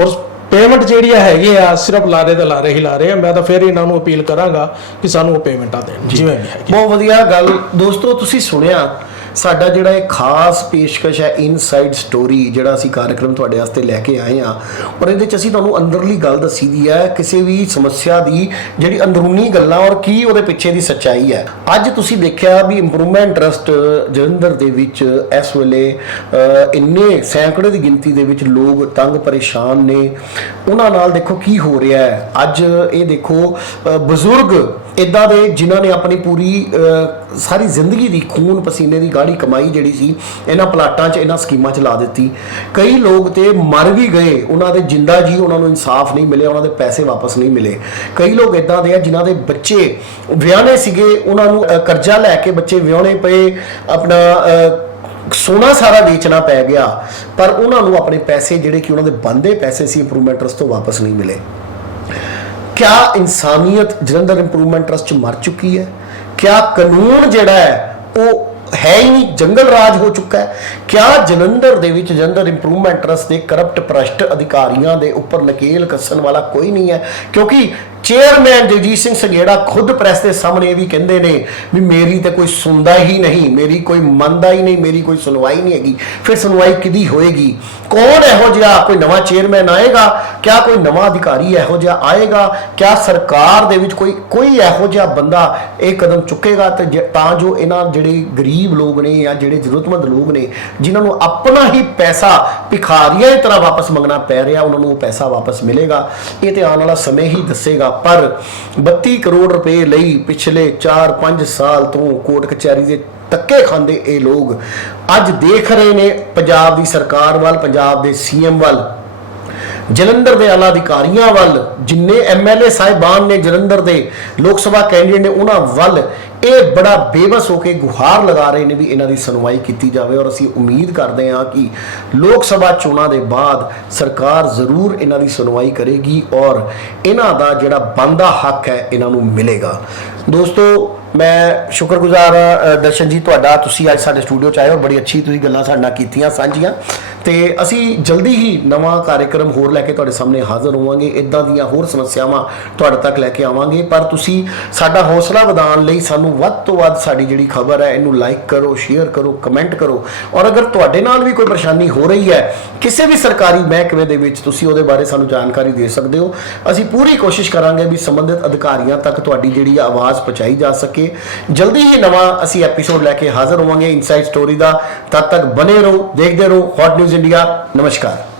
ਔਰ ਪੇਮੈਂਟ ਜਿਹੜੀ ਆ ਹੈਗੀ ਆ ਸਿਰਫ ਲਾਰੇ ਤੇ ਲਾਰੇ ਹੀ ਲਾ ਰਹੇ ਆ। ਮੈਂ ਤਾਂ ਫਿਰ ਇਹਨਾਂ ਨੂੰ ਅਪੀਲ ਕਰਾਂਗਾ ਕਿ ਸਾਨੂੰ ਉਹ ਪੇਮੈਂਟਾਂ ਦੇਣ। ਜਿਵੇਂ ਵੀ ਹੈਗੀ। ਬਹੁਤ ਵਧੀਆ ਗੱਲ। ਦੋਸਤੋ ਤੁਸੀਂ ਸੁਣਿਆ ਸਾਡਾ ਜਿਹੜਾ ਇਹ ਖਾਸ ਪੇਸ਼ਕਸ਼ ਹੈ ਇਨਸਾਈਡ ਸਟੋਰੀ ਜਿਹੜਾ ਅਸੀਂ ਕਾਰਜਕ੍ਰਮ ਤੁਹਾਡੇ ਵਾਸਤੇ ਲੈ ਕੇ ਆਏ ਆ ਔਰ ਇਹਦੇ ਚ ਅਸੀਂ ਤੁਹਾਨੂੰ ਅੰਦਰਲੀ ਗੱਲ ਦੱਸੀ ਦੀ ਹੈ, ਕਿਸੇ ਵੀ ਸਮੱਸਿਆ ਦੀ ਜਿਹੜੀ ਅੰਦਰੂਨੀ ਗੱਲਾਂ ਔਰ ਕੀ ਉਹਦੇ ਪਿੱਛੇ ਦੀ ਸੱਚਾਈ ਹੈ। ਅੱਜ ਤੁਸੀਂ ਦੇਖਿਆ ਵੀ ਇੰਪਰੂਵਮੈਂਟ ਟਰਸਟ ਜਲੰਧਰ ਦੇ ਵਿੱਚ ਇਸ ਵੇਲੇ ਇੰਨੇ ਸੈਂਕੜੇ ਦੀ ਗਿਣਤੀ ਦੇ ਵਿੱਚ ਲੋਕ ਤੰਗ ਪਰੇਸ਼ਾਨ ਨੇ। ਉਹਨਾਂ ਨਾਲ ਦੇਖੋ ਕੀ ਹੋ ਰਿਹਾ ਹੈ। ਅੱਜ ਇਹ ਦੇਖੋ ਬਜ਼ੁਰਗ ਇਦਾਂ ਦੇ ਜਿਨ੍ਹਾਂ ਨੇ ਆਪਣੀ ਪੂਰੀ ਸਾਰੀ ਜ਼ਿੰਦਗੀ ਦੀ ਖੂਨ ਪਸੀਨੇ ਦੀ ਗਾੜੀ ਕਮਾਈ ਜਿਹੜੀ ਸੀ ਇਹਨਾਂ ਪਲਾਟਾਂ 'ਚ ਇਹਨਾਂ ਸਕੀਮਾਂ 'ਚ ਲਾ ਦਿੱਤੀ। ਕਈ ਲੋਕ ਤੇ ਮਰ ਵੀ ਗਏ ਉਹਨਾਂ ਦੇ ਜਿੰਦਾ ਜੀ ਉਹਨਾਂ ਨੂੰ ਇਨਸਾਫ ਨਹੀਂ ਮਿਲਿਆ ਉਹਨਾਂ ਦੇ ਪੈਸੇ ਵਾਪਸ ਨਹੀਂ ਮਿਲੇ। ਕਈ ਲੋਕ ਇਦਾਂ ਦੇ ਆ ਜਿਨ੍ਹਾਂ ਦੇ ਬੱਚੇ ਵਿਆਹਣੇ ਸੀਗੇ ਉਹਨਾਂ ਨੂੰ ਕਰਜ਼ਾ ਲੈ ਕੇ ਬੱਚੇ ਵਿਆਹਣੇ ਪਏ ਆਪਣਾ ਅਹ, ਸੋਨਾ ਸਾਰਾ ਵੇਚਣਾ ਪੈ ਗਿਆ ਪਰ ਉਹਨਾਂ ਨੂੰ ਆਪਣੇ ਪੈਸੇ ਜਿਹੜੇ ਕਿ ਉਹਨਾਂ ਦੇ ਬੰਦੇ ਪੈਸੇ ਸੀ ਇੰਪਰੂਵਮੈਂਟ ਟਰਸਟ ਤੋਂ ਵਾਪਸ ਨਹੀਂ ਮਿਲੇ। ਕਿਆ ਇਨਸਾਨੀਅਤ ਜਲੰਧਰ ਇੰਪਰੂਵਮੈਂਟ ਟਰਸਟ ਚ ਮਰ ਚੁੱਕੀ ਹੈ ਕਿਆ ਕਾਨੂੰਨ ਜਿਹੜਾ ਹੈ ਉਹ ਹੈ ਹੀ ਨਹੀਂ ਜੰਗਲ ਰਾਜ ਹੋ ਚੁੱਕਾ ਹੈ ਕਿਆ ਜਲੰਧਰ ਦੇ ਵਿੱਚ ਜਲੰਧਰ ਇੰਪਰੂਵਮੈਂਟ ਟਰਸਟ ਦੇ ਕਰਪਟ ਭ੍ਰਸ਼ਟ ਅਧਿਕਾਰੀਆਂ ਦੇ ਉੱਪਰ ਲਕੇਲ ਕੱਸਣ ਵਾਲਾ ਕੋਈ ਨਹੀਂ ਹੈ ਕਿਉਂਕਿ ਚੇਅਰਮੈਨ ਜਗਜੀਤ ਸਿੰਘ ਸੰਘੇੜਾ ਖੁਦ ਪ੍ਰੈਸ ਦੇ ਸਾਹਮਣੇ ਇਹ ਵੀ ਕਹਿੰਦੇ ਨੇ ਵੀ ਮੇਰੀ ਤਾਂ ਕੋਈ ਸੁਣਦਾ ਹੀ ਨਹੀਂ, ਮੇਰੀ ਕੋਈ ਮੰਨਦਾ ਹੀ ਨਹੀਂ, ਮੇਰੀ ਕੋਈ ਸੁਣਵਾਈ ਨਹੀਂ ਹੈਗੀ। ਫਿਰ ਸੁਣਵਾਈ ਕਿਦੀ ਹੋਏਗੀ? ਕੌਣ ਇਹੋ ਜਿਹਾ ਕੋਈ ਨਵਾਂ ਚੇਅਰਮੈਨ ਆਏਗਾ? ਕਿਆ ਕੋਈ ਨਵਾਂ ਅਧਿਕਾਰੀ ਇਹੋ ਜਿਹਾ ਆਏਗਾ? ਕਿਆ ਸਰਕਾਰ ਦੇ ਵਿੱਚ ਕੋਈ ਕੋਈ ਇਹੋ ਜਿਹਾ ਬੰਦਾ ਇਹ ਕਦਮ ਚੁੱਕੇਗਾ? ਤੇ ਜ- ਤਾਂ ਜੋ ਇਹਨਾਂ ਜਿਹੜੇ ਗਰੀਬ ਲੋਕ ਨੇ ਜਾਂ ਜਿਹੜੇ ਜ਼ਰੂਰਤਮੰਦ ਲੋਕ ਨੇ, ਜਿਨ੍ਹਾਂ ਨੂੰ ਆਪਣਾ ਹੀ ਪੈਸਾ ਭਿਖਾਰੀਆਂ ਦੀ ਤਰ੍ਹਾਂ ਵਾਪਸ ਮੰਗਣਾ ਪੈ ਰਿਹਾ, ਉਹਨਾਂ ਨੂੰ ਪੈਸਾ ਵਾਪਸ ਮਿਲੇਗਾ। ਇਹ ਤੇ ਆਉਣ ਵਾਲਾ ਸਮੇਂ ਹੀ ਦੱਸੇਗਾ। ਪਰ 32 ਕਰੋੜ ਰੁਪਏ ਲਈ ਪਿਛਲੇ 4-5 ਸਾਲ ਤੋਂ ਕੋਰਟ ਕਚਹਿਰੀ ਦੇ ਧੱਕੇ ਖਾਂਦੇ ਇਹ ਲੋਕ ਅੱਜ ਦੇਖ ਰਹੇ ਨੇ ਪੰਜਾਬ ਦੀ ਸਰਕਾਰ ਵੱਲ, ਪੰਜਾਬ ਦੇ ਸੀਐਮ ਵੱਲ, ਜਲੰਧਰ ਦੇ ਆਲਾ ਅਧਿਕਾਰੀਆਂ ਵੱਲ, ਜਿੰਨੇ ਐਮਐਲਏ ਸਾਹਿਬਾਨ ਨੇ ਜਲੰਧਰ ਦੇ ਲੋਕ ਸਭਾ ਕੈਂਡੀਡੇਟ ਨੇ ਉਹਨਾਂ ਵੱਲ ਇਹ ਬੜਾ ਬੇਬਸ ਹੋ ਕੇ ਗੁਹਾਰ ਲਗਾ ਰਹੇ ਨੇ ਵੀ ਇਹਨਾਂ ਦੀ ਸੁਣਵਾਈ ਕੀਤੀ ਜਾਵੇ ਔਰ ਅਸੀਂ ਉਮੀਦ ਕਰਦੇ ਹਾਂ ਕਿ ਲੋਕ ਸਭਾ ਚੋਣਾਂ ਦੇ ਬਾਅਦ ਸਰਕਾਰ ਜ਼ਰੂਰ ਇਹਨਾਂ ਦੀ ਸੁਣਵਾਈ ਕਰੇਗੀ ਔਰ ਇਹਨਾਂ ਦਾ ਜਿਹੜਾ ਬੰਦਾ ਹੱਕ ਹੈ ਇਹਨਾਂ ਨੂੰ ਮਿਲੇਗਾ। ਦੋਸਤੋ, ਮੈਂ ਸ਼ੁਕਰਗੁਜ਼ਾਰ ਦਰਸ਼ਨ ਜੀ ਤੁਹਾਡਾ, ਤੁਸੀਂ ਅੱਜ ਸਾਡੇ ਸਟੂਡੀਓ ਚ ਆਏ ਹੋ, ਬੜੀ ਅੱਛੀ ਤੁਸੀਂ ਗੱਲਾਂ ਸਾਡੇ ਨਾਲ ਕੀਤੀਆਂ, ਸਾਂਝੀਆਂ। ਤੇ ਅਸੀਂ ਜਲਦੀ ਹੀ ਨਵਾਂ ਕਾਰਜਕ੍ਰਮ ਹੋਰ ਲੈ ਕੇ ਤੁਹਾਡੇ ਸਾਹਮਣੇ ਹਾਜ਼ਰ ਹੋਵਾਂਗੇ। ਇਦਾਂ ਦੀਆਂ ਹੋਰ ਸਮੱਸਿਆਵਾਂ ਤੁਹਾਡੇ ਤੱਕ ਲੈ ਕੇ ਆਵਾਂਗੇ। ਪਰ ਤੁਸੀਂ ਸਾਡਾ ਹੌਸਲਾ ਵਧਾਉਣ ਲਈ ਸਾਨੂੰ ਵੱਧ ਤੋਂ ਵੱਧ ਸਾਡੀ ਜਿਹੜੀ ਖਬਰ ਹੈ, ਇਹਨੂੰ ਲਾਈਕ ਕਰੋ ਸ਼ੇਅਰ ਕਰੋ ਕਮੈਂਟ ਕਰੋ। ਔਰ ਅਗਰ ਤੁਹਾਡੇ ਨਾਲ ਵੀ ਕੋਈ ਪਰੇਸ਼ਾਨੀ ਹੋ ਰਹੀ ਹੈ, ਕਿਸੇ ਵੀ ਸਰਕਾਰੀ ਮਹਿਕਮੇ ਦੇ ਵਿੱਚ ਤੁਸੀਂ ਉਹਦੇ ਬਾਰੇ ਸਾਨੂੰ ਜਾਣਕਾਰੀ ਦੇ ਸਕਦੇ ਹੋ। ਅਸੀਂ ਪੂਰੀ ਕੋਸ਼ਿਸ਼ ਕਰਾਂਗੇ ਵੀ ਸੰਬੰਧਿਤ ਅਧਿਕਾਰੀਆਂ ਤੱਕ ਤੁਹਾਡੀ ਜਿਹੜੀ ਆਵਾਜ਼ ਪਹੁੰਚਾਈ ਜਾ ਸਕੇ। ਜਲਦੀ ਹੀ ਨਵਾਂ ਅਸੀਂ ਐਪੀਸੋਡ ਲੈ ਕੇ ਹਾਜ਼ਰ ਹੋਵਾਂਗੇ। ਇਨਸਾਈਡ ਸਟੋਰੀ ਦਾ ਤਦ ਤੱਕ ਬਨੇ ਰਹੋ, ਦੇਖਦੇ ਰਹੋ ਹੌਟ ਨਿਊਜ਼ સિડિયા નમસ્કાર.